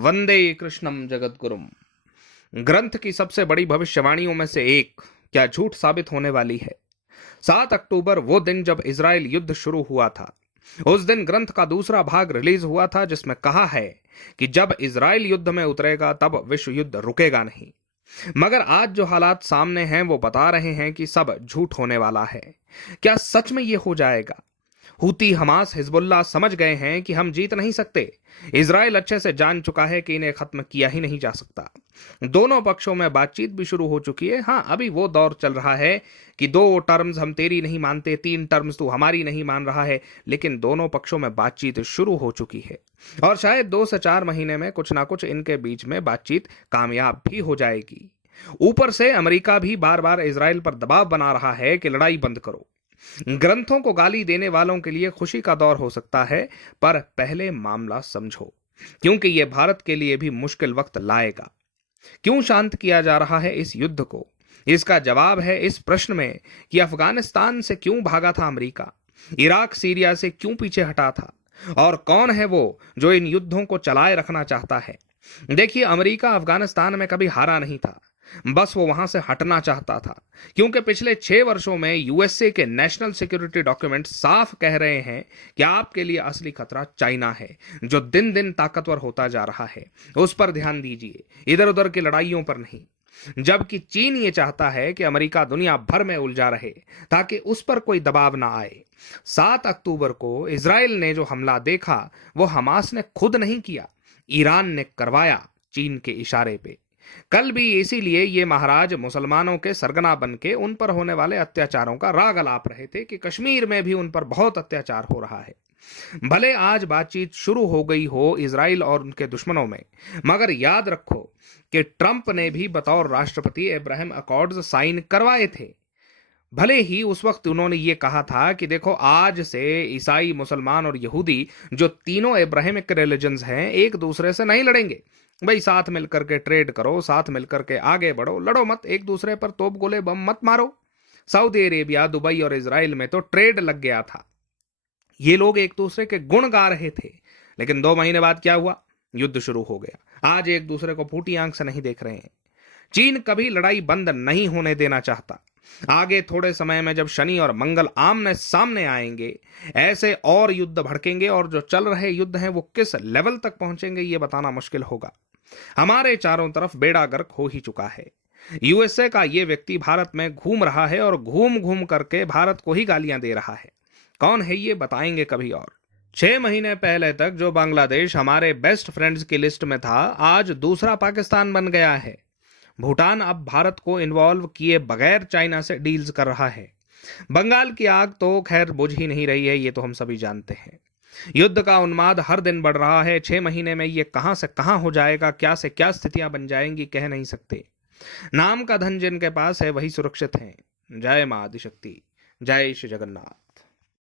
वंदे कृष्णम जगद्गुरुम। ग्रंथ की सबसे बड़ी भविष्यवाणियों में से एक क्या झूठ साबित होने वाली है। 7 अक्टूबर वो दिन जब इजराइल युद्ध शुरू हुआ था। उस दिन ग्रंथ का दूसरा भाग रिलीज हुआ था जिसमें कहा है कि जब इजराइल युद्ध में उतरेगा तब विश्व युद्ध रुकेगा नहीं। मगर आज जो हालात सामने हैं वो बता रहे हैं कि सब झूठ होने वाला है। क्या सच में ये हो जाएगा? हूती, हमास, हिजबुल्लाह समझ गए हैं कि हम जीत नहीं सकते। इजराइल अच्छे से जान चुका है कि इन्हें खत्म किया ही नहीं जा सकता। दोनों पक्षों में बातचीत भी शुरू हो चुकी है। हाँ, अभी वो दौर चल रहा है कि 2 टर्म्स हम तेरी नहीं मानते, 3 टर्म्स तू हमारी नहीं मान रहा है, लेकिन दोनों पक्षों में बातचीत शुरू हो चुकी है और शायद 2 से 4 महीने में कुछ ना कुछ इनके बीच में बातचीत कामयाब भी हो जाएगी। ऊपर से अमेरिका भी बार बार इजराइल पर दबाव बना रहा है कि लड़ाई बंद करो। ग्रंथों को गाली देने वालों के लिए खुशी का दौर हो सकता है, पर पहले मामला समझो, क्योंकि यह भारत के लिए भी मुश्किल वक्त लाएगा। क्यों शांत किया जा रहा है इस युद्ध को? इसका जवाब है इस प्रश्न में कि अफगानिस्तान से क्यों भागा था अमेरिका, इराक सीरिया से क्यों पीछे हटा था, और कौन है वो जो इन युद्धों को चलाए रखना चाहता है। देखिए, अमेरिका अफगानिस्तान में कभी हारा नहीं था, बस वो वहां से हटना चाहता था, क्योंकि पिछले 6 वर्षों में यूएसए के नेशनल सिक्योरिटी डॉक्यूमेंट साफ कह रहे हैं कि आपके लिए असली खतरा चाइना है, जो दिन दिन ताकतवर होता जा रहा है। उस पर ध्यान दीजिए, इधर उधर की लड़ाइयों पर नहीं। जबकि चीन ये चाहता है कि अमेरिका दुनिया भर में उलझा रहे ताकि उस पर कोई दबाव ना आए। 7 अक्टूबर को इजराइल ने जो हमला देखा वो हमास ने खुद नहीं किया, ईरान ने करवाया, चीन के इशारे पे। कल भी इसीलिए ये महाराज मुसलमानों के सरगना बन के उन पर होने वाले अत्याचारों का राग अलाप रहे थे कि कश्मीर में भी उन पर बहुत अत्याचार हो रहा है। भले आज बातचीत शुरू हो गई हो इजराइल और उनके दुश्मनों में, मगर याद रखो कि ट्रंप ने भी बतौर राष्ट्रपति अब्राहम अकॉर्ड्स साइन करवाए थे। भले ही उस वक्त उन्होंने ये कहा था कि देखो, आज से ईसाई, मुसलमान और यहूदी, जो तीनों इब्राहिमिक रिलीजन्स हैं, एक दूसरे से नहीं लड़ेंगे। भाई, साथ मिलकर के ट्रेड करो, साथ मिलकर के आगे बढ़ो, लड़ो मत, एक दूसरे पर तोप गोले बम मत मारो। सऊदी अरेबिया, दुबई और इजराइल में तो ट्रेड लग गया था। ये लोग एक दूसरे के गुण गा रहे थे, लेकिन 2 महीने बाद क्या हुआ? युद्ध शुरू हो गया। आज एक दूसरे को फूटी आंख से नहीं देख रहे हैं। चीन कभी लड़ाई बंद नहीं होने देना चाहता। आगे थोड़े समय में जब शनि और मंगल आमने सामने आएंगे, ऐसे और युद्ध भड़केंगे, और जो चल रहे युद्ध हैं वो किस लेवल तक पहुंचेंगे ये बताना मुश्किल होगा। हमारे चारों तरफ बेड़ा गर्क हो ही चुका है। यूएसए का ये व्यक्ति भारत में घूम रहा है और घूम घूम करके भारत को ही गालियां दे रहा है। कौन है ये बताएंगे कभी और। 6 महीने पहले तक जो बांग्लादेश हमारे बेस्ट फ्रेंड्स की लिस्ट में था, आज दूसरा पाकिस्तान बन गया है। भूटान अब भारत को इन्वॉल्व किए बगैर चाइना से डील्स कर रहा है। बंगाल की आग तो खैर बुझ ही नहीं रही है, ये तो हम सभी जानते हैं। युद्ध का उन्माद हर दिन बढ़ रहा है। 6 महीने में ये कहां से कहां हो जाएगा, क्या से क्या स्थितियां बन जाएंगी, कह नहीं सकते। नाम का धन जिनके पास है वही सुरक्षित हैं। जय मां आदिशक्ति, जय श्री जगन्नाथ।